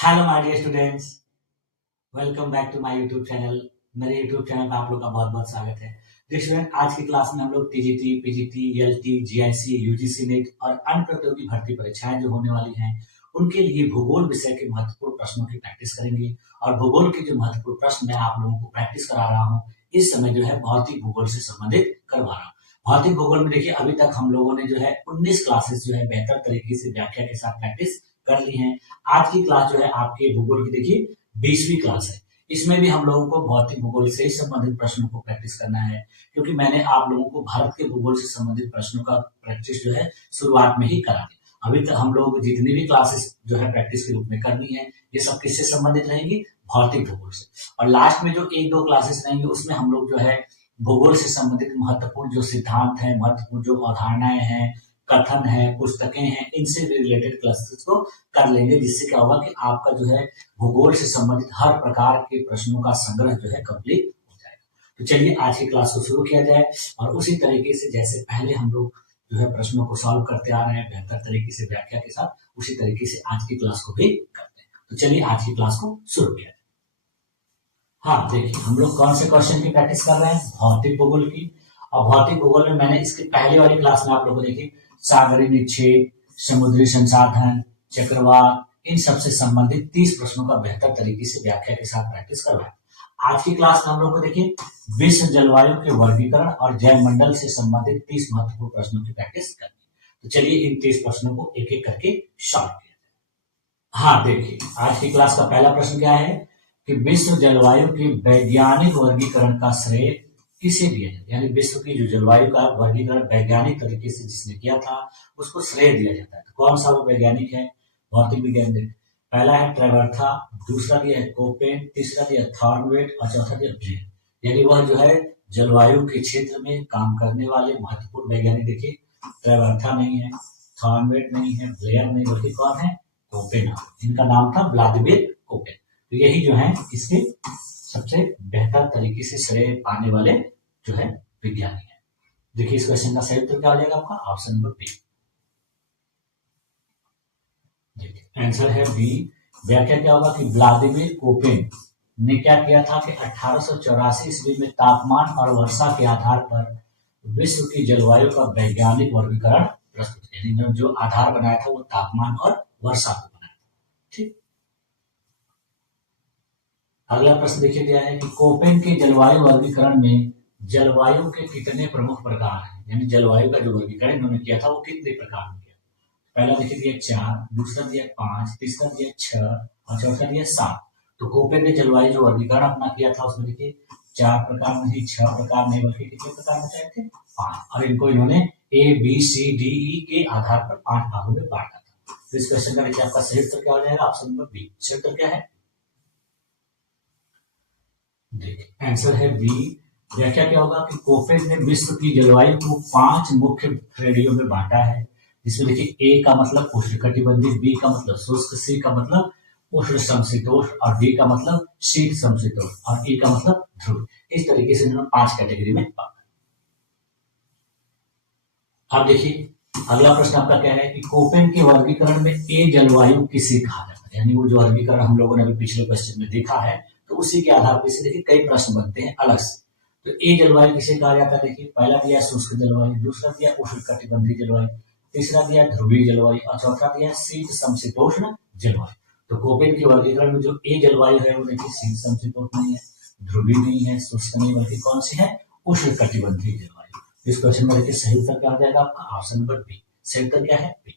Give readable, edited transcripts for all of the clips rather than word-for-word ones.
Hello my dear students, welcome back to my YouTube channel. मेरे YouTube channel पर आप लोग का बहुत बहुत स्वागत है। डियर स्टूडेंट, आज की क्लास में हम लोग TGT, PGT, LT, GIC, UGC net और अन्य प्रतियोगी भर्ती परीक्षाएं जो होने वाली हैं उनके लिए भूगोल विषय के महत्वपूर्ण प्रश्नों की प्रैक्टिस करेंगे। और भूगोल के जो महत्वपूर्ण प्रश्न मैं आप लोगों को प्रैक्टिस करा रहा हूँ, इस समय जो है भौतिक भूगोल से संबंधित करवा रहा हूँ। भौतिक भूगोल में देखिए, अभी तक हम लोगों ने जो है 19 क्लासेस जो है बेहतर तरीके से व्याख्या के साथ प्रैक्टिस कर ली है। आज की क्लास जो है आपके भूगोल की देखिए 20वीं क्लास है। इसमें भी हम लोगों को भौतिक भूगोल से ही संबंधित प्रश्नों को प्रैक्टिस करना है, क्योंकि मैंने आप लोगों को भारत के भूगोल से संबंधित प्रश्नों का प्रैक्टिस जो है शुरुआत में ही करा दी। अभी तक हम लोग जितनी भी क्लासेस जो है प्रैक्टिस के रूप में करनी है, ये सब किससे संबंधित रहेंगी? भौतिक भूगोल से। और लास्ट में जो एक दो क्लासेस रहेंगी उसमें हम लोग जो है भूगोल से संबंधित महत्वपूर्ण जो सिद्धांत है, महत्वपूर्ण जो अवधारणाएं हैं, कथन है, पुस्तकें हैं, इनसे रिलेटेड क्लासेस को कर लेंगे, जिससे क्या होगा कि आपका जो है भूगोल से संबंधित हर प्रकार के प्रश्नों का संग्रह जो है कंप्लीट हो जाएगा। तो चलिए आज की क्लास को शुरू किया जाए, और उसी तरीके से जैसे पहले हम लोग जो है प्रश्नों को सॉल्व करते आ रहे हैं बेहतर तरीके से व्याख्या के साथ, उसी तरीके से आज की क्लास को भी करते हैं। तो चलिए आज की क्लास को शुरू किया जाए। हाँ देखिए, हम लोग कौन से क्वेश्चन की प्रैक्टिस कर रहे हैं? भौतिक भूगोल की। और भौतिक भूगोल में मैंने इसके पहले वाली क्लास में आप लोगों को देखी सागरीय निक्षेप, समुद्री संसाधन, चक्रवात, इन सब से संबंधित 30 प्रश्नों का बेहतर तरीके से व्याख्या के साथ प्रैक्टिस करवाया। आज की क्लास में हम लोग को देखिए विश्व जलवायु के वर्गीकरण और जैव मंडल से संबंधित 30 महत्वपूर्ण प्रश्नों की प्रैक्टिस करनी है। तो चलिए इन 30 प्रश्नों को एक एक करके सॉल्व किया जाए। हाँ देखिए, आज की क्लास का पहला प्रश्न क्या है कि विश्व जलवायु के वैज्ञानिक वर्गीकरण का श्रेय किसे दिया जाता है? यानी विश्व की जो जलवायु का वर्गीकरण वैज्ञानिक तरीके से जिसने किया था उसको श्रेय दिया जाता है। तो कौन सा वो वैज्ञानिक है? भौतिक विज्ञान। पहला है ट्रेवर्था, दूसरा दिया है कोपेन, तीसरा दिया थॉर्नवेट और चौथा दिया ब्रेन। यानी वह जो है जलवायु के क्षेत्र में काम करने वाले महत्वपूर्ण वैज्ञानिक देखिए, ट्रेवर्था नहीं है, थॉर्नवेट नहीं है, ब्लेयर नहीं, बल्कि कौन है? कोपेन। इनका नाम था व्लादिमीर कोपेन। तो यही जो है इसके सबसे बेहतर तरीके से श्रेय पाने वाले जो है विज्ञानी है। देखिए इस क्वेश्चन का सही उत्तर क्या हो जाएगा आपका? Option number B. देखिए आंसर है बी। व्याख्या क्या होगा कि व्लादिमीर कोपेन ने क्या किया था कि 1884 ईस्वी में तापमान और वर्षा के आधार पर विश्व की जलवायु का वैज्ञानिक वर्गीकरण प्रस्तुत किया। यानी जो आधार बनाया था वो तापमान और वर्षा को बनाया था। ठीक। अगला प्रश्न देखिए दिया है कि कोपेन के जलवायु वर्गीकरण में जलवायु के कितने प्रमुख प्रकार हैं? यानी जलवायु का जो वर्गीकरण इन्होंने किया था वो कितने प्रकार में किया? पहला देखिए दिया 4, दूसरा दिया 5, तीसरा दिया 6 और चौथा दिया 7। तो कोपेन ने जलवायु जो वर्गीकरण अपना किया था उसमें देखिए 4 प्रकार नहीं, 6 प्रकार नहीं, बल्कि कितने प्रकार बताए थे? 5। और इनको इन्होंने A B C D E के आधार पर 5 भागों में बांटा था। तो इस क्वेश्चन का देखिए आपका सही उत्तर क्या हो जाएगा? Option number B. सही उत्तर क्या है? देखिए आंसर है बी। व्याख्या क्या होगा कि कोपेन ने विश्व की जलवायु को 5 मुख्य श्रेणियों में बांटा है, जिसमें देखिए ए का मतलब उष्णकटिबंधीय, बी का मतलब शुष्क, सी का मतलब उष्ण समशीतोष्ण और डी का मतलब शीत समशीतोष्ण और ई का मतलब ध्रुव। इस तरीके से इन्होंने 5 कैटेगरी में बांटा। अब देखिए अगला प्रश्न आपका क्या है कि कोपेन के वर्गीकरण में ए जलवायु किसे कहा जाता है? यानी वो जो वर्गीकरण हम लोगों ने अभी पिछले क्वेश्चन में देखा है, तो उसी के आधार पर से देखिए कई प्रश्न बनते हैं अलग से। तो ए जलवायु किसे कहा जाता है? देखिए पहला दिया शुष्क जलवायु, दूसरा दिया उष्णकटिबंधीय जलवायु, तीसरा दिया ध्रुवीय जलवायु और चौथा दिया शीत समशीतोष्ण जलवायु। तो कोपेन के वर्गीकरण में जो ए जलवायु है वो देखिए शीत समशीतोष्ण नहीं है, ध्रुवीय नहीं है, शुष्क नहीं, बल्कि कौन सी है? उष्णकटिबंधीय जलवायु। इस क्वेश्चन में देखिए सही उत्तर क्या हो जाएगा आपका? Option number B. सही उत्तर क्या है? बी।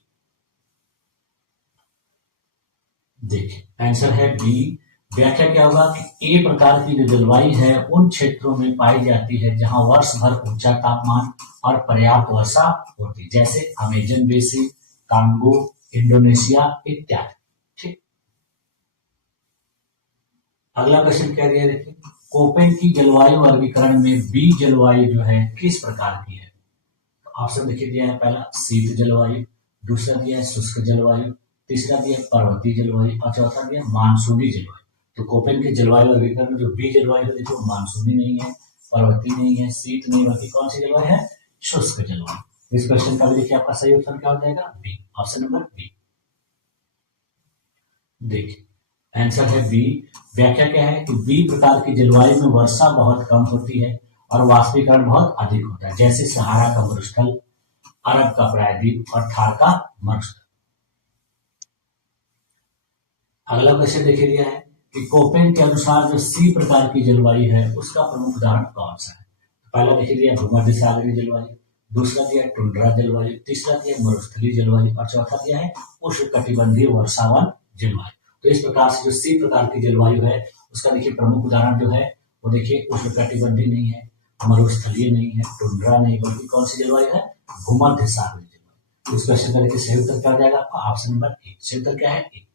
देखिए आंसर है बी। व्याख्या क्या होगा कि ए प्रकार की जो जलवायु है उन क्षेत्रों में पाई जाती है जहां वर्ष भर ऊंचा तापमान और पर्याप्त वर्षा होती, जैसे अमेजन बेसिन, कांगो, इंडोनेशिया इत्यादि। ठीक। अगला क्वेश्चन क्या दिया देखिए, कोपेन की जलवायु वर्गीकरण में बी जलवायु जो है किस प्रकार की है? ऑप्शन देखिए दिया है, पहला शीत जलवायु, दूसरा दिया है शुष्क जलवायु, तीसरा दिया है पर्वतीय जलवायु और चौथा दिया है मानसूनी जलवायु। तो कोपेन के जलवायु वर्गीकरण में जो बी जलवायु है देखो मानसूनी नहीं है, पर्वतीय नहीं है, शीत नहीं, बल्कि कौन सी जलवायु है? शुष्क जलवायु। इस क्वेश्चन का भी देखिए आपका सही उत्तर क्या हो जाएगा? बी। Option number B. देखिए आंसर है बी। व्याख्या क्या है कि बी प्रकार की जलवायु में वर्षा बहुत कम होती है और वाष्पीकरण बहुत अधिक होता है, जैसे सहारा का मरुस्थल, अरब का प्रायद्वीप और थार का मरुस्थल। अगला क्वेश्चन देखिए दिया है कि कोपेन के अनुसार जो सी प्रकार की जलवायु है उसका प्रमुख उदाहरण कौन सा है। पहला देखिए दिया भूमध्य सागरीय जलवायु, दूसरा दिया टुंड्रा जलवायु, तीसरा दिया मरुस्थलीय जलवायु और चौथा दिया है उष्णकटिबंधीय वर्षावन जलवायु। तो इस प्रकार से जो सी प्रकार की जलवायु है उसका देखिए प्रमुख उदाहरण जो है वो देखिए उष्णकटिबंधीय नहीं है, मरुस्थलीय नहीं है, टुंड्रा नहीं, बल्कि कौन सी जलवायु है, भूमध्य सागरीय जलवायु। इस क्वेश्चन का देखिए सही उत्तर क्या हो जाएगा आपका, ऑप्शन नंबर ए। सही उत्तर क्या है, ए।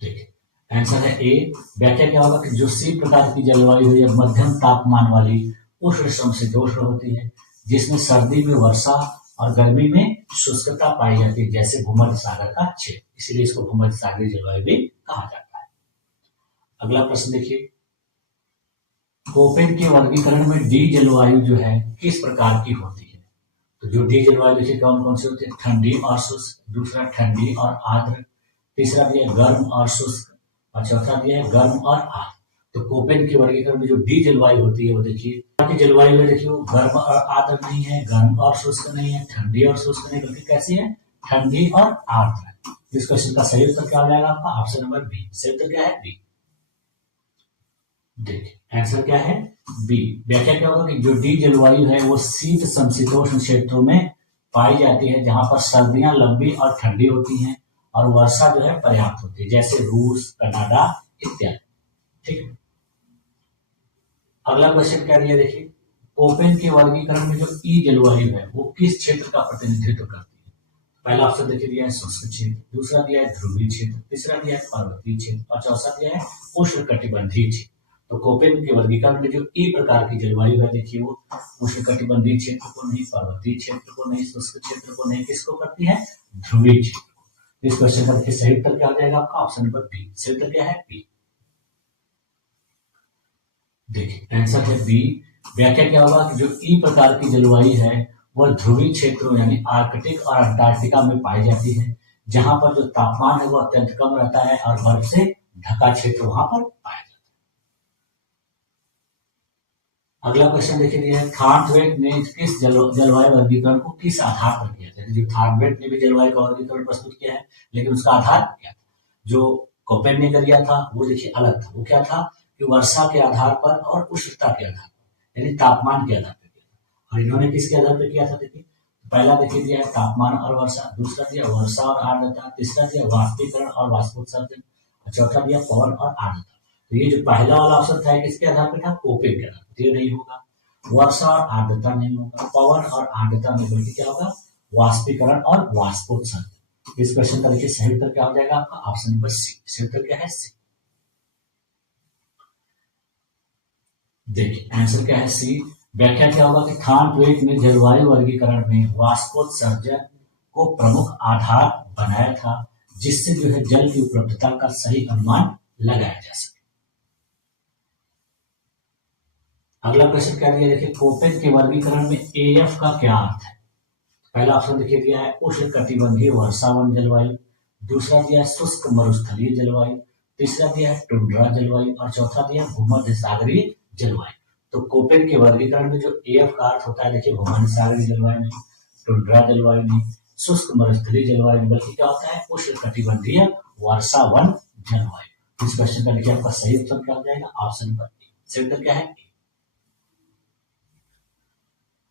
देखिए आंसर है ए। व्याख्या क्या होगा कि जो सी प्रकार की जलवायु है यह मध्यम तापमान वाली उष्ण समशीतोष्ण होती है, जिसमें सर्दी में वर्षा और गर्मी में शुष्कता पाई जाती है, जैसे भूमध्य सागर का क्षेत्र, इसीलिए इसको भूमध्य सागरीय जलवायु भी कहा जाता है। अगला प्रश्न देखिए, कोपेन के वर्गीकरण में डी जलवायु जो है किस प्रकार की होती है। तो जो डी जलवायु देखिए कौन कौन सी होती है, ठंडी और शुष्क, दूसरा ठंडी और आर्द्र, तीसरा दिया गर्म और शुष्क और चौथा दिया है गर्म और आर्द्र। तो कोपेन के वर्गीकरण में जो डी जलवायु होती है वो देखिए की जलवायु है, देखिए वो गर्म और आर्द्र नहीं है, गर्म और शुष्क नहीं है, ठंडी और शुष्क नहीं, बल्कि कैसी है, ठंडी और आर्द्र है। इस क्वेश्चन का सही उत्तर क्या हो जाएगा आपका, ऑप्शन नंबर बी। सही उत्तर क्या है, बी। देखिए आंसर क्या है, बी। व्याख्या क्या होगा कि जो डी जलवायु है वो शीत समशीतोष्ण क्षेत्रों में पाई जाती है, जहां पर सर्दियां लंबी और ठंडी होती हैं और वर्षा जो है पर्याप्त होती है, जैसे रूस, कनाडा इत्यादि। ठीक है। अगला क्वेश्चन क्या दिया देखिए, कोपेन के वर्गीकरण में जो ई जलवायु है वो किस क्षेत्र का प्रतिनिधित्व करती है। पहला ऑप्शन देखिए दिया है शुष्क क्षेत्र, दूसरा दिया है ध्रुवीय क्षेत्र, तीसरा दिया है पर्वतीय क्षेत्र और चौथा दिया है उष्णकटिबंधीय क्षेत्र। तो कोपेन के वर्गीकरण में जो ई प्रकार की जलवायु है देखिए वो उष्णकटिबंधीय क्षेत्र को नहीं, पर्वतीय क्षेत्र को नहीं, शुष्क क्षेत्र को नहीं, किसको करती है, ध्रुवीय क्षेत्र को। इस क्वेश्चन का देखिए सही उत्तर क्या हो जाएगा आपका, ऑप्शन नंबर बी। सही उत्तर क्या है, बी। देखिए आंसर है बी। व्याख्या क्या होगा कि जो ई प्रकार की जलवायु है वह ध्रुवीय क्षेत्रों यानी आर्कटिक और अंटार्कटिका में पाई जाती है, जहां पर जो तापमान है वो अत्यंत कम रहता है और बर्फ से ढका क्षेत्र वहां पर पाया जाता है। अगला क्वेश्चन देखिए दिया है, थॉर्नवेट ने किस जलवायु वर्गीकरण को किस आधार पर किया था। जो थॉर्नवेट ने भी जलवायु का वर्गीकरण प्रस्तुत किया है, लेकिन उसका आधार क्या था। जो कोपेन ने किया था वो देखिए अलग था, वो क्या था कि वर्षा के आधार पर और उष्णता के आधार पर यानी तापमान के आधार पर किया था। और इन्होंने किसके आधार पर किया था, देखिए पहला देखिए दिया है तापमान और वर्षा, दूसरा दिया वर्षा और आर्द्रता, तीसरा दिया वाष्पीकरण और वाष्पोत्सर्जन, चौथा दिया पवन और आर्द्रता। तो ये जो पहला वाला ऑप्शन था किसके आधार पर था, कोपेन के आधार पर। ये नहीं होगा, वर्षा और आर्द्रता नहीं होगा, पवन और आर्द्रता नहीं, बल्कि क्या होगा, वाष्पीकरण और वाष्पोत्सर्जन। इस क्वेश्चन का देखिए सही उत्तर क्या हो जाएगा आपका, ऑप्शन नंबर सी। सही उत्तर क्या है, सी। देखिए आंसर क्या है, सी। व्याख्या क्या होगा कि थॉर्नवेट ने जलवायु वर्गीकरण में वाष्पोत्सर्जन को प्रमुख आधार बनाया था, जिससे जो है जल की उपलब्धता का सही अनुमान लगाया जा सके। अगला क्वेश्चन क्या दिया देखिए, कोपेन के वर्गीकरण में एएफ का क्या अर्थ है। पहला ऑप्शन देखिए दिया है उष्णकटिबंधीय वर्षावन जलवायु, दूसरा दिया है शुष्क मरुस्थलीय जलवायु, तीसरा दिया है टुंड्रा जलवायु और चौथा दिया है भूमध्य सागरीय जलवायु। तो कोपेन के वर्गीकरण में जो एएफ का अर्थ होता है देखिए भूमध्य सागरीय जलवायु नहीं, टुंड्रा जलवायु नहीं, शुष्क मरुस्थलीय जलवायु नहीं, बल्कि क्या होता है उष्णकटिबंधीय वर्षावन जलवायु। इस क्वेश्चन का देखिए आपका सही उत्तर क्या हो जाएगा, ऑप्शन नंबर ए। सही उत्तर क्या है,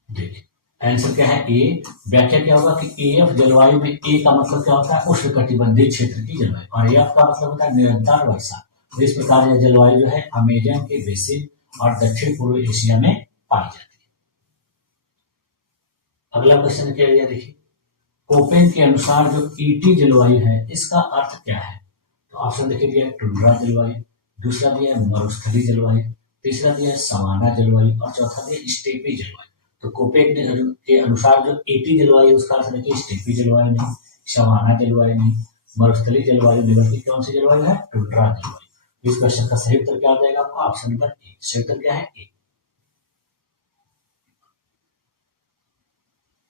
देखिए आंसर क्या है, ए। व्याख्या क्या होगा कि एएफ जलवायु में ए का मतलब क्या होता है, उष्णकटिबंधीय क्षेत्र की जलवायु, और एफ का मतलब होता है निरंतर वर्षा। तो इस प्रकार यह जलवायु जो है अमेजन के बेसिन और दक्षिण पूर्व एशिया में पाई जाती है। अगला क्वेश्चन क्या दिया देखिए, कोपेन के अनुसार जो ईटी जलवायु है इसका अर्थ क्या है। तो ऑप्शन देखिए दिया है टुंड्रा जलवायु, दूसरा दिया है मरुस्थलीय जलवायु, तीसरा दिया है सवाना जलवायु और चौथा दिया है स्टेपी जलवायु। तो कोपेन के अनुसार जो एटी जलवायु उसका अर्थ देखिए स्टेपी जलवायु नहीं, सवाना जलवायु नहीं, मरुस्थलीय जलवायु नहीं, बल्कि कौन सी जलवायु है, टुंड्रा जलवायु। इस क्वेश्चन का सही उत्तर क्या हो जाएगा आपका, ऑप्शन नंबर ए। सही उत्तर क्या है, ए।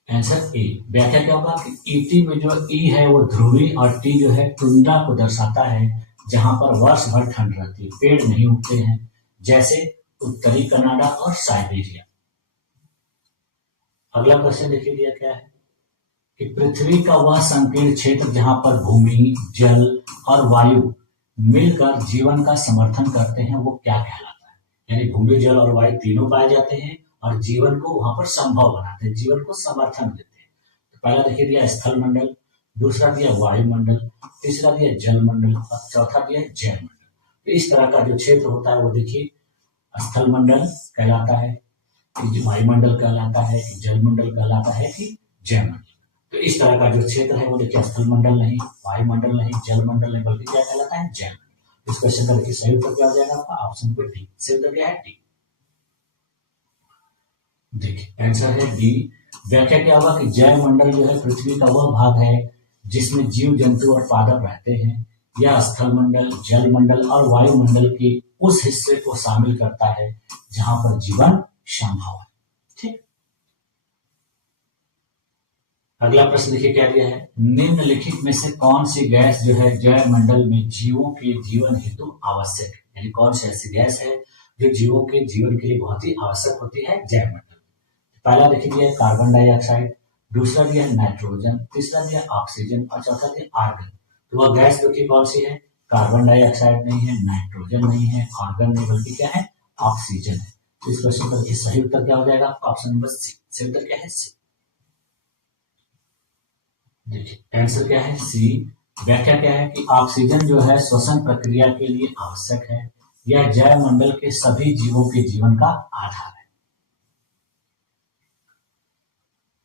Answer A. व्याख्या क्या होगा कि ईटी में जो ई है वो ध्रुवी और टी जो है टुंड्रा को दर्शाता है, जहां पर वर्ष भर ठंड रहती है, पेड़ नहीं उगते हैं, जैसे उत्तरी कनाडा और साइबेरिया। अगला क्वेश्चन देखिए दिया क्या है कि पृथ्वी का वह संकीर्ण क्षेत्र जहां पर भूमि, जल और वायु मिलकर जीवन का समर्थन करते हैं वो क्या कहलाता है? यानी भूमि, जल और वायु तीनों पाए जाते हैं और जीवन को वहां पर संभव बनाते हैं, जीवन को समर्थन देते हैं। तो पहला देखिए दिया स्थल मंडल, दूसरा दिया वायुमंडल, तीसरा दिया जल मंडल और चौथा दिया जैव मंडल। तो इस तरह का जो क्षेत्र होता है वो देखिए स्थल मंडल कहलाता है, कि वायुमंडल कहलाता है, कि जल मंडल कहलाता है, कि जैव मंडल। तो इस तरह का जो क्षेत्र है वो देखिए स्थल मंडल नहीं, वायुमंडल नहीं, जल मंडल नहीं, बल्कि क्या कहलाता है? जैव मंडल। इस क्वेश्चन का देखिए सही उत्तर क्या हो जाएगा आपका? ऑप्शन पे डी। सही उत्तर क्या है? डी। देखिए आंसर है डी। व्याख्या क्या होगा कि जैव मंडल जो है पृथ्वी का वह भाग है जिसमें जीव जंतु और पादप रहते हैं। यह स्थल मंडल, जल मंडल और वायुमंडल के उस हिस्से को शामिल करता है जहां पर जीवन संभव है। ठीक। अगला प्रश्न देखिए क्या दिया है, निम्नलिखित में से कौन सी गैस जो है जैव मंडल में जीवों के जीवन हेतु आवश्यक है? यानी कौन सी ऐसी गैस है जो जीवों के जीवन के लिए बहुत ही आवश्यक होती है जैव मंडल में? पहला देखिए दिया है कार्बन डाइऑक्साइड, दूसरा दिया है नाइट्रोजन, तीसरा दिया ऑक्सीजन और चौथा दिया आर्गन। तो वह गैस जो कि कौन सी है? कार्बन डाइऑक्साइड नहीं है, नाइट्रोजन नहीं है, आर्गन नहीं, बल्कि क्या है? ऑक्सीजन है। तो इस क्वेश्चन का सही उत्तर क्या हो जाएगा? Option number C. सही उत्तर क्या है? सी। देखिए आंसर क्या है? सी। व्याख्या क्या है कि ऑक्सीजन जो है श्वसन प्रक्रिया के लिए आवश्यक है। यह जैव मंडल के सभी जीवों के जीवन का आधार है।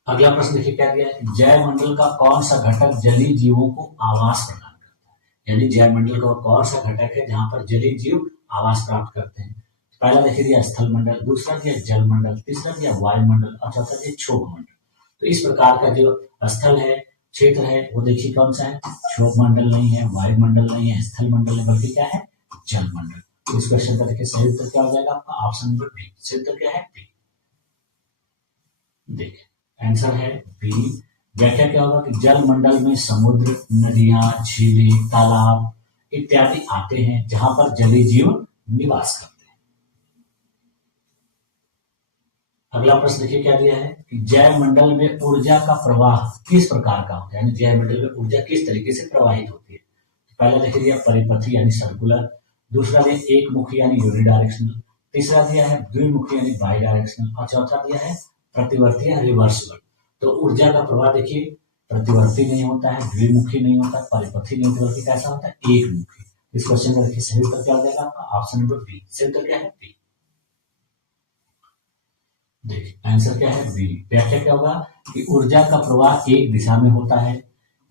अगला प्रश्न देखिए क्या दिया है, जैव मंडल का कौन सा घटक जलीय जीवों को आवास प्रदान करता है? यानी जैव मंडल का कौन सा घटक है जहां पर जलीय जीव आवास प्राप्त करते हैं? पहला देखिए दिया स्थल मंडल, दूसरा दिया जल मंडल, तीसरा दिया वायुमंडल और चौथा दिया क्षोभ मंडल। तो इस प्रकार का जो स्थल है, क्षेत्र है, वो देखिए कौन सा है? क्षोभ मंडल नहीं है, वायुमंडल नहीं है, स्थल मंडल है, बल्कि क्या है? जल मंडल। तो इस क्वेश्चन का देखिए सही उत्तर क्या हो जाएगा आपका? Option number B. सही उत्तर क्या है? बी। देखिए आंसर है बी। व्याख्या क्या होगा कि जल मंडल में समुद्र, नदियां, झीलें, तालाब इत्यादि आते हैं जहां पर जलीय जीव निवास करते हैं। अगला प्रश्न देखिए क्या दिया है कि जैव मंडल में ऊर्जा का प्रवाह किस प्रकार का होता है? यानी जैव मंडल में ऊर्जा किस तरीके से प्रवाहित होती है? पहला देखिए दिया परिपथी यानी सर्कुलर, दूसरा दिया एक मुखी यानी यूनिडायरेक्शनल, तीसरा दिया है द्विमुखी यानी बाई डायरेक्शनल और चौथा दिया है प्रतिवर्ती या रिवर्सिबल। तो ऊर्जा का प्रवाह देखिए प्रतिवर्ती नहीं होता है, द्विमुखी नहीं होता, परिपथी नहीं होता, बल्कि कैसा होता है? एक मुखी। इस क्वेश्चन का देखिए सही उत्तर क्या हो जाएगा आपका? Option number B. सही उत्तर क्या है? बी। देखिए आंसर क्या है? बी। व्याख्या क्या होगा कि ऊर्जा का प्रवाह एक दिशा में होता है,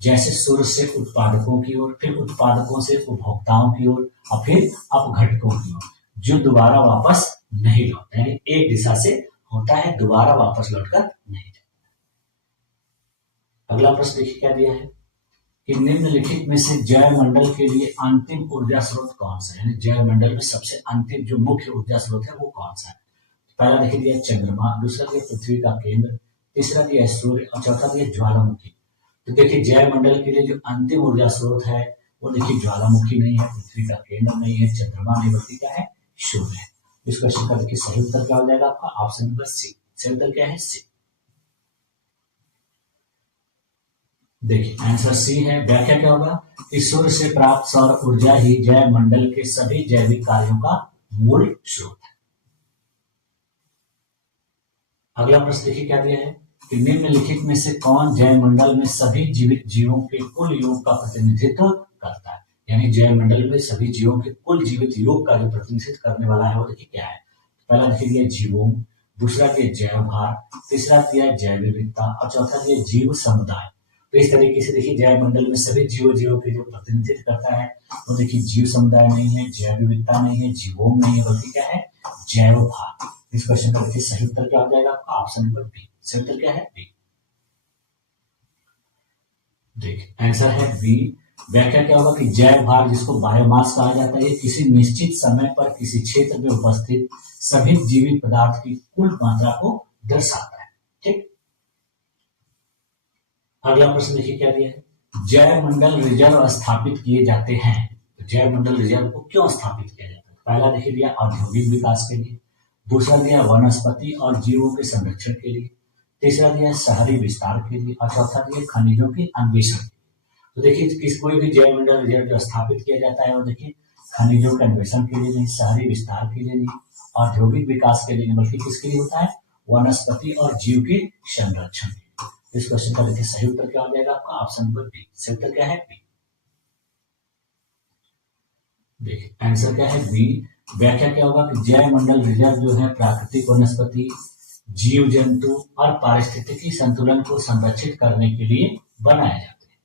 जैसे सूर्य से उत्पादकों की ओर, फिर उत्पादकों से उपभोक्ताओं की ओर और फिर अपघटकों की ओर, जो दोबारा वापस नहीं लौटता। यानी एक दिशा से होता है, दोबारा वापस लौटकर नहीं जाता। अगला प्रश्न देखिए क्या दिया है कि निम्नलिखित में से जैव मंडल के लिए अंतिम ऊर्जा स्रोत कौन सा है? यानी जैव मंडल में सबसे अंतिम जो मुख्य ऊर्जा स्रोत है वो कौन सा है? पहला देखिए दिया चंद्रमा, दूसरा दिया पृथ्वी का केंद्र, तीसरा दिया सूर्य और चौथा दिया ज्वालामुखी। तो देखिए जैव मंडल के लिए जो अंतिम ऊर्जा स्रोत है वो देखिए ज्वालामुखी नहीं है, पृथ्वी का केंद्र नहीं है, चंद्रमा नहीं, बल्कि क्या है? सूर्य है। इस क्वेश्चन का देखिए सही उत्तर क्या हो जाएगा आपका? Option number C. सही उत्तर क्या है? सी। देखिए आंसर सी है। व्याख्या क्या होगा कि सूर्य से प्राप्त सौर ऊर्जा ही जैव मंडल के सभी जैविक कार्यों का मूल स्रोत है। अगला प्रश्न देखिए क्या दिया है कि निम्नलिखित में से कौन जैव मंडल में सभी जीवित जीवों के कुल योग का प्रतिनिधित्व करता है? यानी जैव मंडल में सभी जीवों के कुल जीवित योग का जो प्रतिनिधित्व करने वाला है वो देखिए क्या है? पहला देखिए दिया जीवों, दूसरा दिया जैव भार, तीसरा दिया जैव विविधता और चौथा दिया जीव समुदाय। तो इस तरीके से देखिए जैव मंडल में सभी जीवों के जो प्रतिनिधित्व करता है वो देखिए जीव समुदाय नहीं है, जैव विविधता नहीं है, जीवोम नहीं है, बल्कि क्या है? जैव भार। इस क्वेश्चन का देखिए सही उत्तर क्या हो जाएगा आपका? Option number B. सही उत्तर क्या है? बी। देखिए आंसर है बी। व्याख्या क्या होगा कि जैव भार जिसको बायोमास कहा जाता है, ये किसी निश्चित समय पर किसी क्षेत्र में उपस्थित सभी जीवित पदार्थ की कुल मात्रा को दर्शाता है। ठीक। अगला प्रश्न देखिए क्या दिया है, जैव मंडल रिजर्व स्थापित किए जाते हैं। तो जैव मंडल रिजर्व को क्यों स्थापित किया जाता है? पहला देखिए दिया औद्योगिक विकास के लिए, दूसरा दिया वनस्पति और जीवों के संरक्षण के लिए, तीसरा दिया शहरी विस्तार के लिए और चौथा दिया खनिजों के अन्वेषण के लिए। तो देखिए किस कोई भी जैव मंडल रिजर्व जो स्थापित किया जाता है वो देखिए खनिजों के अन्वेषण के लिए नहीं, शहरी विस्तार के लिए नहीं, औद्योगिक विकास के लिए नहीं, बल्कि किसके लिए होता है? वनस्पति और जीव के संरक्षण के लिए। इस क्वेश्चन का देखिए सही उत्तर क्या हो जाएगा आपका? Option number B. सही उत्तर क्या है? बी। देखिए आंसर क्या है? बी। व्याख्या क्या होगा कि जैव मंडल रिजर्व जो है प्राकृतिक वनस्पति, जीव जंतु और पारिस्थितिकी संतुलन को संरक्षित करने के लिए बनाया जाता है।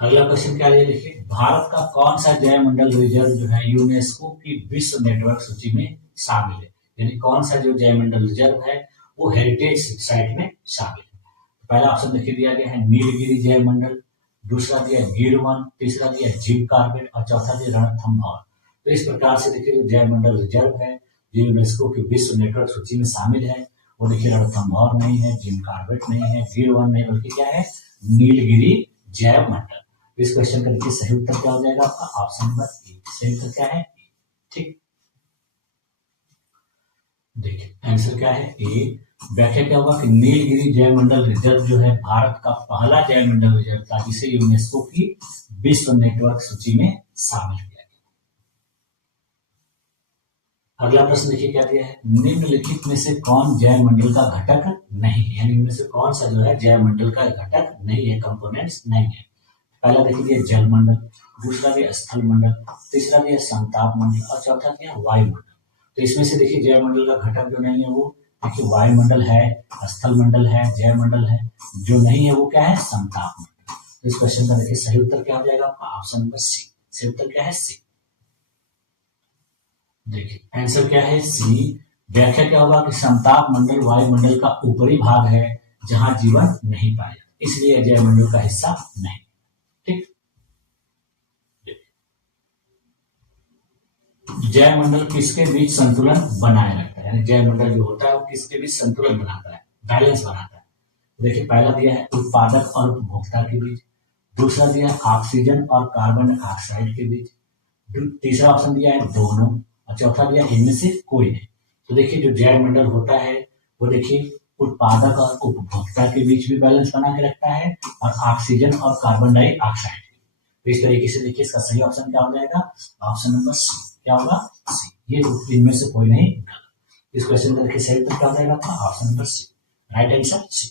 अगला क्वेश्चन क्या है देखिए, भारत का कौन सा जैव मंडल रिजर्व जो है यूनेस्को की विश्व नेटवर्क सूची में शामिल है? यानी कौन सा जो जैव मंडल रिजर्व है वो हेरिटेज साइट में शामिल है। पहला ऑप्शन देखिए दिया गया है नीलगिरी जैव मंडल, दूसरा दिया गिर वन, तीसरा दिया जिम कार्बेट और चौथा दिया रणथंभौर। तो इस प्रकार से देखिए जो जैव मंडल रिजर्व है जो यूनेस्को की विश्व नेटवर्क सूची में शामिल है वो देखिए रणथंभौर नहीं है, जिम कार्बेट नहीं है, गिर वन नहीं, बल्कि क्या है? नीलगिरी जैव मंडल। इस क्वेश्चन का देखिए सही उत्तर क्या हो जाएगा आपका? Option number A. सही उत्तर क्या है? ठीक। देखिए आंसर क्या है? ए। व्याख्या क्या होगा कि नीलगिरी जैव मंडल रिजर्व जो है भारत का पहला जैव मंडल रिजर्व था जिसे यूनेस्को की विश्व नेटवर्क सूची में शामिल किया गया। अगला प्रश्न देखिए क्या दिया है, निम्नलिखित में से कौन जैव मंडल का घटक नहीं है? यानी इनमें से कौन सा जो है जैव मंडल का घटक नहीं है, कंपोनेंट्स नहीं है। पहला देखिए जल मंडल, दूसरा दिया स्थल मंडल, तीसरा दिया समताप मंडल और चौथा दिया वायुमंडल। तो इसमें से देखिए जैव मंडल का घटक जो नहीं है वो देखिए वायुमंडल है, स्थल मंडल है, जैव मंडल है। जो नहीं है वो क्या है? समताप मंडल। तो इस क्वेश्चन का देखिए सही उत्तर क्या हो जाएगा आपका? Option number C. सही उत्तर क्या है? सी। देखिए आंसर क्या है? सी। व्याख्या क्या होगा कि समताप मंडल वायुमंडल का ऊपरी भाग है जहां जीवन नहीं पाया, इसलिए जैव मंडल का हिस्सा नहीं। ठीक। जैव मंडल किसके बीच संतुलन बनाए रखता है? यानी जैव मंडल जो होता है वो किसके बीच संतुलन बनाता है, बैलेंस बनाता है। देखिए पहला दिया है उत्पादक और उपभोक्ता के बीच, दूसरा दिया है ऑक्सीजन और कार्बन डाइऑक्साइड के बीच, तीसरा ऑप्शन दिया है दोनों और चौथा दिया इनमें से कोई नहीं। तो देखिए जो जैव मंडल होता है वो देखिए उत्पादक और उपभोक्ता के बीच भी बैलेंस बना के रखता है और ऑक्सीजन और कार्बन डाइऑक्साइड। तो इस तरीके से देखिए इसका सही ऑप्शन क्या हो जाएगा? Option number C. क्या होगा? सी। ये इनमें से कोई नहीं गलत। इस क्वेश्चन का देखिए सही उत्तर क्या हो जाएगा? Option number C. Right answer C.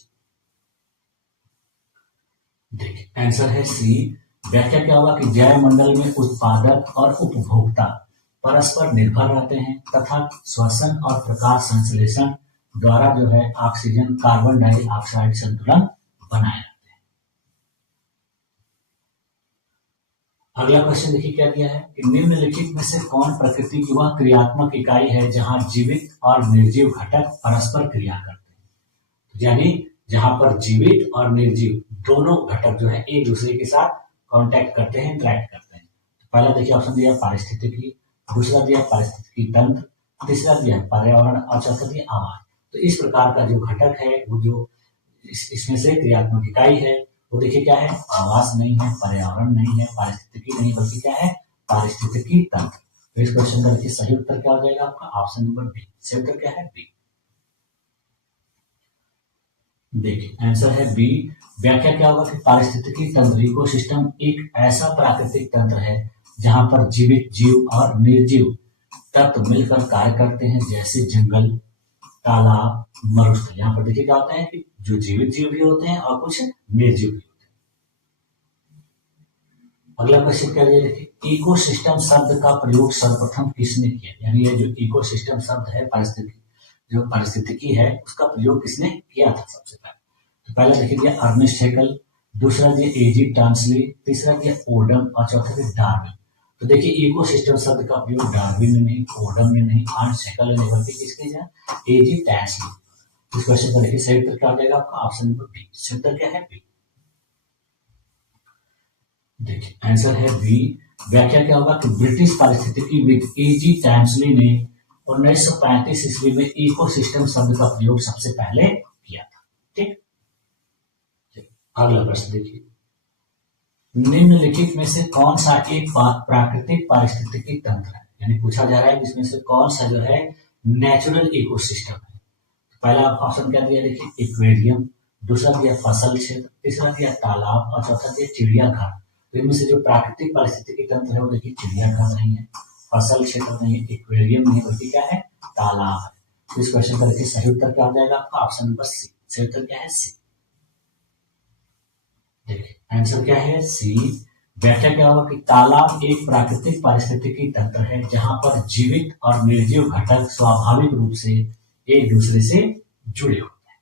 देखिए आंसर है सी। व्याख्या क्या होगा कि जैव मंडल में उत्पादक और उपभोक्ता परस्पर निर्भर रहते हैं तथा श्वसन और प्रकाश संश्लेषण द्वारा जो है ऑक्सीजन कार्बन डाइऑक्साइड संतुलन बनाया। अगला क्वेश्चन देखिए क्या दिया है कि निम्नलिखित में से कौन प्रकृति की वह क्रियात्मक इकाई है जहां जीवित और निर्जीव घटक परस्पर क्रिया करते हैं? यानी जहां पर जीवित और निर्जीव दोनों घटक जो है एक दूसरे के साथ कांटेक्ट करते हैं, इंटरेक्ट करते हैं। तो पहला देखिए ऑप्शन दिया पारिस्थितिकी, दूसरा दिया पारिस्थितिकी तंत्र, तीसरा दिया पर्यावरण और चौथा दिया आवास। तो इस प्रकार का जो घटक है वो जो इसमें से क्रियात्मक इकाई है वो देखिए क्या है? आवास नहीं है, पर्यावरण नहीं है, पारिस्थितिकी नहीं, बल्कि क्या है? पारिस्थितिकी तंत्र। तो इस क्वेश्चन का देखिए सही उत्तर क्या हो जाएगा आपका? Option number B. सही उत्तर क्या है? बी। देखिए आंसर है बी। व्याख्या क्या होगा कि पारिस्थितिकी तंत्र इकोसिस्टम एक ऐसा प्राकृतिक तंत्र है जहां पर जीवित जीव और निर्जीव तत्व मिलकर कार्य करते हैं, जैसे जंगल, तालाब, मरुस्थल। यहाँ पर देखिए क्या होता है कि जो जीवित जीव भी होते हैं और कुछ निर्जीव भी होते हैं। अगला क्वेश्चन क्या दिया देखिए, इकोसिस्टम शब्द का प्रयोग सर्वप्रथम किसने किया? यानी ये जो इकोसिस्टम शब्द है जो पारिस्थितिकी है उसका प्रयोग किसने किया था सबसे पहले? तो पहला देखिए दिया अर्नेस्ट हैकेल, दूसरा दिया एजी टॉन्सली, तीसरा दिया ओडम और चौथा दिया डार्विन। तो देखिए इकोसिस्टम शब्द का प्रयोग डार्विन ने नहीं, ओडम ने नहीं, अर्नेस्ट हैकेल ने नहीं, बल्कि किसके दिया? एजी टॉन्सली। इस क्वेश्चन का देखिए सही उत्तर क्या हो जाएगा आपका? Option number B. सही उत्तर क्या है? बी। देखिए आंसर है बी। व्याख्या क्या होगा कि ब्रिटिश पारिस्थितिकी विद एजी टॉन्सली ने 1935 ईस्वी में इकोसिस्टम शब्द का प्रयोग सबसे पहले किया था। ठीक। अगला प्रश्न देखिए, निम्नलिखित में से कौन सा एक प्राकृतिक पारिस्थितिकी तंत्र है, यानी पूछा जा रहा है इसमें से कौन सा जो है नेचुरल इकोसिस्टम है। तो पहला ऑप्शन क्या दिया देखिए, एक्वेरियम, दूसरा दिया फसल क्षेत्र, तीसरा दिया तालाब और चौथा दिया चिड़ियाघर। तो इनमें से जो प्राकृतिक पारिस्थितिकी तंत्र है वो देखिए चिड़ियाघर नहीं है, फसल क्षेत्र नहीं है, एक्वेरियम नहीं है, बल्कि क्या है, तालाब है। तो इस क्वेश्चन का देखिए सही उत्तर क्या हो जाएगा आपका, ऑप्शन नंबर सी। सही उत्तर क्या है, सी। देखिए आंसर क्या है, सी। व्याख्या क्या होगा कि तालाब एक प्राकृतिक पारिस्थितिकी तंत्र है जहां पर जीवित और निर्जीव घटक स्वाभाविक रूप से एक दूसरे से जुड़े होते हैं।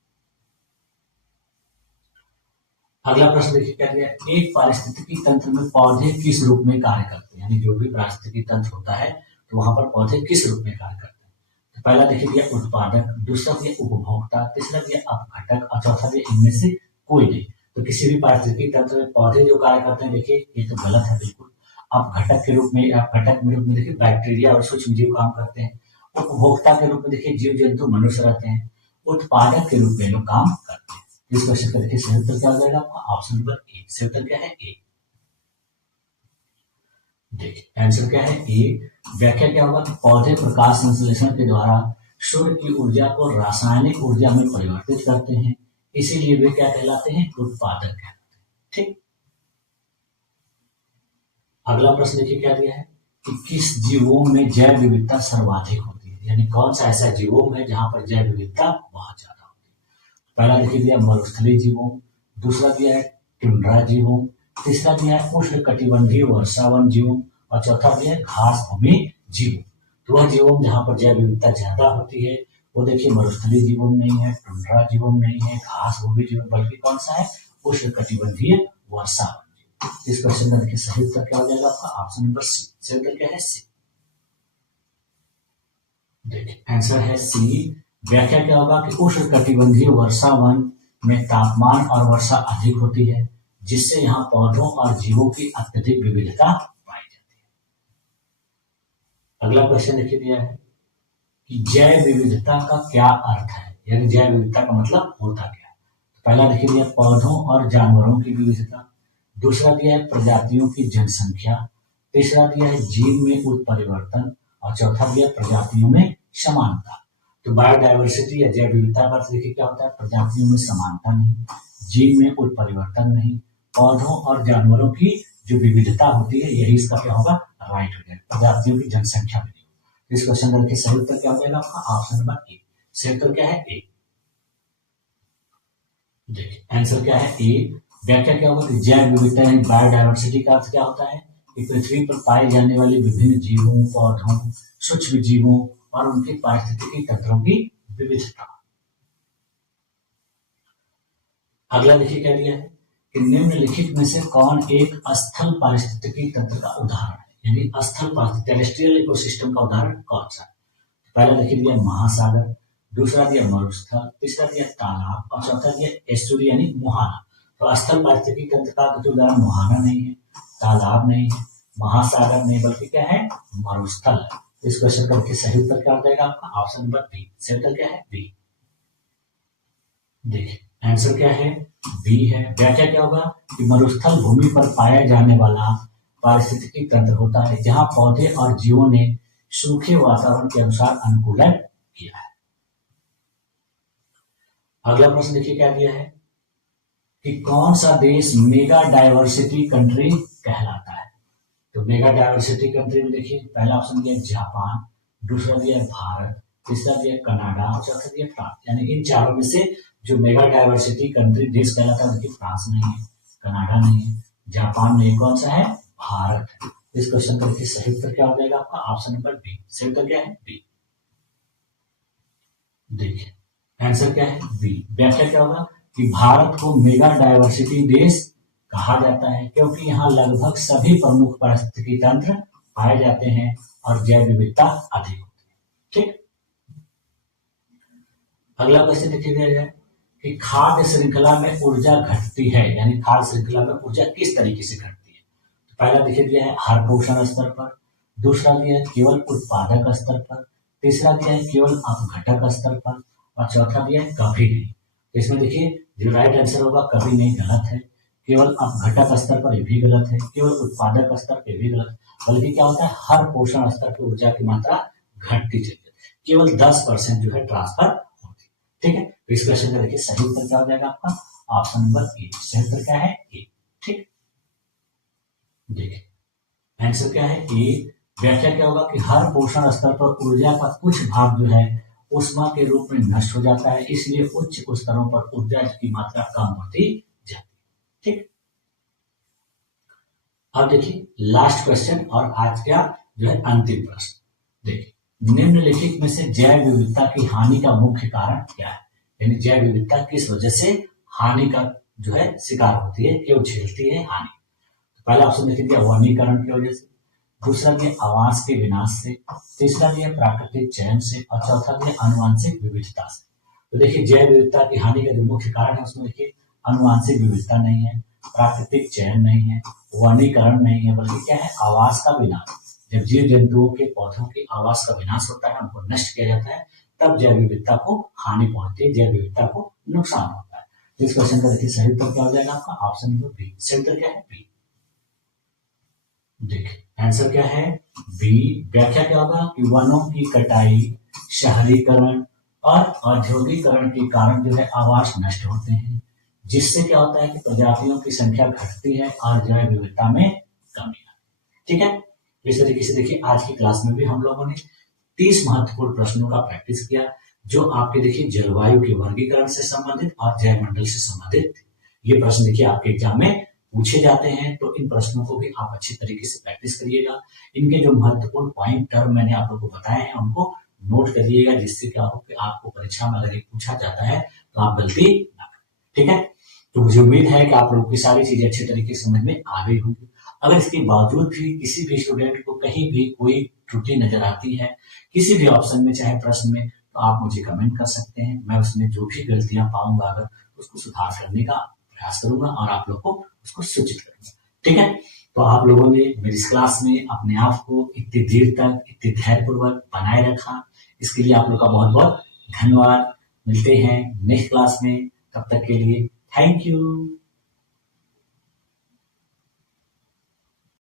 अगला प्रश्न देखिए क्या दिया, एक पारिस्थितिकी तंत्र में पौधे किस रूप में कार्य करते हैं, यानी जो भी पारिस्थितिकी तंत्र होता है तो वहां पर पौधे किस रूप में कार्य करते हैं। तो पहला देखिए दिया उत्पादक, दूसरा दिया उपभोक्ता, तीसरा दिया अपघटक और चौथा दिया इनमें से कोई नहीं। तो किसी भी पारिस्थितिकी तंत्र में पौधे जो कार्य करते हैं देखिए ये तो गलत है बिल्कुल। अपघटक के रूप में, अपघटक के रूप में देखिए बैक्टीरिया और सूक्ष्म जीव काम करते हैं। उपभोक्ता के रूप में देखिए जीव जंतु मनुष्य रहते हैं। उत्पादक के रूप में लोग काम करते हैं। इस क्वेश्चन का देखिए सही उत्तर क्या हो जाएगा आपका, ऑप्शन नंबर ए। सही उत्तर क्या है, ए। देखिए आंसर क्या है, ए। व्याख्या क्या होगा कि पौधे प्रकाश संश्लेषण के द्वारा सूर्य की ऊर्जा को रासायनिक ऊर्जा में परिवर्तित करते हैं, इसीलिए वे क्या कहलाते हैं, उत्पादक कहलाते हैं। ठीक। अगला प्रश्न देखिए क्या दिया है कि किस जीवों में जैव विविधता सर्वाधिक होती है, यानी कौन सा ऐसा जीवों है जहां पर जैव विविधता बहुत ज्यादा होती है। पहला देखिए दिया मरुस्थलीय जीवों, दूसरा दिया है टुंड्रा जीवों, तीसरा दिया है उष्ण कटिबंधीय वर्षावन जीवों और चौथा दिया है घास भूमि जीवों। तो वह जीवों जहां पर जैव विविधता ज्यादा होती है वो देखिए मरुस्थलीय जीवन नहीं है, टुंड्रा जीवन नहीं है, घास भूमि जीवन, बल्कि कौन सा है, उष्ण कटिबंधीय वर्षावन जीवन। इस क्वेश्चन का देखिए सही उत्तर क्या हो जाएगा आपका, ऑप्शन नंबर सी। सही उत्तर क्या है, सी। देखिए आंसर है सी। व्याख्या क्या होगा कि उष्ण कटिबंधीय वर्षावन में तापमान और वर्षा अधिक होती है जिससे यहाँ पौधों और जीवों की अत्यधिक विविधता पाई जाती है। अगला क्वेश्चन देखिए दिया है कि जैव विविधता का क्या अर्थ है, यानी जैव विविधता का मतलब होता क्या है। तो पहला देखिए दिया पौधों और जानवरों की विविधता, दूसरा दिया है प्रजातियों की जनसंख्या, तीसरा दिया है जीन में उत्परिवर्तन और चौथा दिया प्रजातियों में समानता। तो बायोडायवर्सिटी या जैव विविधता का अर्थ देखिए क्या होता है, प्रजातियों में समानता नहीं, जीन में उत्परिवर्तन नहीं, पौधों और जानवरों की जो विविधता होती है यही इसका क्या होगा, राइट हो जाएगा, प्रजातियों की जनसंख्या में। इस क्वेश्चन का सही उत्तर क्या हो जाएगा आपका, ऑप्शन नंबर ए। सही उत्तर क्या है, ए। देखिए आंसर क्या है, ए। व्याख्या क्या होगा कि जैव विविधता यानी बायोडायवर्सिटी का अर्थ क्या होता है कि पृथ्वी पर पाए जाने वाले विभिन्न जीवों, पौधों, सूक्ष्म जीवों और उनके पारिस्थितिकी तंत्रों की विविधता। अगला देखिए क्या दिया है कि निम्नलिखित में से कौन एक स्थल पारिस्थितिकी तंत्र का उदाहरण है, यानी स्थल पारिस्थितिकी टेरेस्ट्रियल इकोसिस्टम का उदाहरण कौन सा है। पहला देखिए दिया महासागर, दूसरा दिया मरुस्थल, तीसरा दिया तालाब और चौथा दिया एस्टुरी यानी मुहाना। तो स्थल पारिस्थितिकी तंत्र का उदाहरण मुहाना नहीं है, तालाब नहीं है, महासागर नहीं, बल्कि क्या है, मरुस्थल है। इस क्वेश्चन का देखिए सही उत्तर क्या हो जाएगा आपका, ऑप्शन नंबर बी। सही उत्तर क्या है, बी। देखिए आंसर क्या है, बी है। व्याख्या क्या होगा कि मरुस्थल भूमि पर पाया जाने वाला पारिस्थितिकी तंत्र होता है जहां पौधे और जीवों ने सूखे वातावरण के अनुसार अनुकूलन किया है। अगला प्रश्न देखिए क्या दिया है कि कौन सा देश मेगा डाइवर्सिटी कंट्री कहलाता है। तो मेगा डाइवर्सिटी कंट्री में देखिए पहला ऑप्शन दिया जापान, दूसरा दिया भारत, तीसरा दिया कनाडा और चौथा दिया फ्रांस। यानी इन चारों में से जो मेगा डाइवर्सिटी कंट्री देश कहलाता है देखिए फ्रांस नहीं है, कनाडा नहीं है, जापान नहीं, कौन सा है, भारत है। इस क्वेश्चन का देखिए सही उत्तर क्या हो जाएगा आपका, ऑप्शन नंबर बी। सही उत्तर क्या है, बी। देखिए आंसर क्या है, बी। व्याख्या क्या होगा कि भारत को मेगा डाइवर्सिटी देश कहा जाता है क्योंकि यहाँ लगभग सभी प्रमुख पारिस्थितिकी तंत्र पाए जाते हैं और जैव विविधता अधिक होती है। ठीक। अगला क्वेश्चन देखिए कि खाद्य श्रृंखला में ऊर्जा घटती है, यानी खाद्य श्रृंखला में ऊर्जा किस तरीके से घटती है। तो पहला देखिए दिया है हर पोषण स्तर पर, दूसरा दिया है केवल उत्पादक स्तर पर, तीसरा दिया है केवल अपघटक स्तर पर और चौथा दिया है कभी नहीं। तो इसमें देखिए जो राइट आंसर होगा कभी नहीं गलत है, केवल अपघटक स्तर पर ये भी गलत है, केवल उत्पादक स्तर पर भी गलत, बल्कि क्या होता है हर पोषण स्तर पर ऊर्जा की मात्रा घटती चली जाती है, केवल 10% जो है ट्रांसफर होती है। ठीक है, तो इस क्वेश्चन का देखिए सही उत्तर क्या हो जाएगा आपका, ऑप्शन नंबर ए। सही उत्तर क्या है, ए। ठीक, देखिए आंसर क्या है, ए। व्याख्या क्या होगा कि हर पोषण स्तर पर ऊर्जा का कुछ भाग जो है ऊष्मा के रूप में नष्ट हो जाता है, इसलिए उच्च स्तरों पर ऊर्जा की मात्रा कम होती जाती है। ठीक, अब देखिए लास्ट क्वेश्चन और आज का जो है अंतिम प्रश्न। देखिए निम्नलिखित में से जैव विविधता की हानि का मुख्य कारण क्या है, यानी जैव विविधता किस वजह से हानि का जो है शिकार होती है, क्यों झेलती है हानि। तो पहला ऑप्शन देख लीजिए वनीकरण की वजह से, दूसरा दिया आवास के विनाश से, तीसरा दिया प्राकृतिक चयन से और चौथा दिया आनुवंशिक विविधता से। तो देखिए जैव विविधता की हानि का जो मुख्य कारण है उसमें देखिए आनुवंशिक विविधता नहीं है, प्राकृतिक चयन नहीं है, वनीकरण नहीं है, बल्कि क्या है आवास का विनाश। जब जीव जंतुओं के पौधों के आवास का विनाश होता है, उनको नष्ट किया जाता है, तब जैव विविधता को हानि पहुंचती है, जैव विविधता को नुकसान होता है। तो इस क्वेश्चन का देखिए सही उत्तर क्या हो जाएगा आपका, ऑप्शन नंबर बी। सही उत्तर क्या है, बी। देखिए आंसर क्या है, बी। व्याख्या क्या होगा कि वनों की कटाई, शहरीकरण और औद्योगिकरण के कारण जो है आवास नष्ट होते हैं, जिससे क्या होता है कि प्रजातियों की संख्या घटती है और जैव विविधता में कमी आती है। ठीक है, इस तरीके से देखिए आज की क्लास में भी हम लोगों ने 30 महत्वपूर्ण प्रश्नों का प्रैक्टिस किया, जो आपके देखिए जलवायु के वर्गीकरण से संबंधित और जैव मंडल से संबंधित। ये प्रश्न देखिए आपके एग्जाम में पूछे जाते हैं, तो इन प्रश्नों को भी आप अच्छी तरीके से प्रैक्टिस करिएगा। इनके जो महत्वपूर्ण पॉइंट टर्म मैंने आप लोगों को बताए हैं उनको नोट करिएगा, जिससे क्या हो कि आपको परीक्षा में अगर ये पूछा जाता है तो आप गलती ना करें। ठीक है, तो मुझे उम्मीद है कि आप लोगों की सारी चीजें अच्छे तरीके से समझ में आ गई होंगी। अगर इसके बावजूद भी किसी भी स्टूडेंट को कहीं भी कोई त्रुटि नजर आती है किसी भी ऑप्शन में चाहे प्रश्न में, तो आप मुझे कमेंट कर सकते हैं। मैं उसमें जो भी गलतियां पाऊंगा अगर उसको सुधार करने का प्रयास करूंगा और आप लोग को उसको सूचित करूंगा। ठीक है, तो आप लोगों ने मेरी इस क्लास में अपने आप को इतनी देर तक इतने धैर्यपूर्वक बनाए रखा, इसके लिए आप लोग का बहुत बहुत धन्यवाद। मिलते हैं नेक्स्ट क्लास में, तब तक के लिए थैंक यू।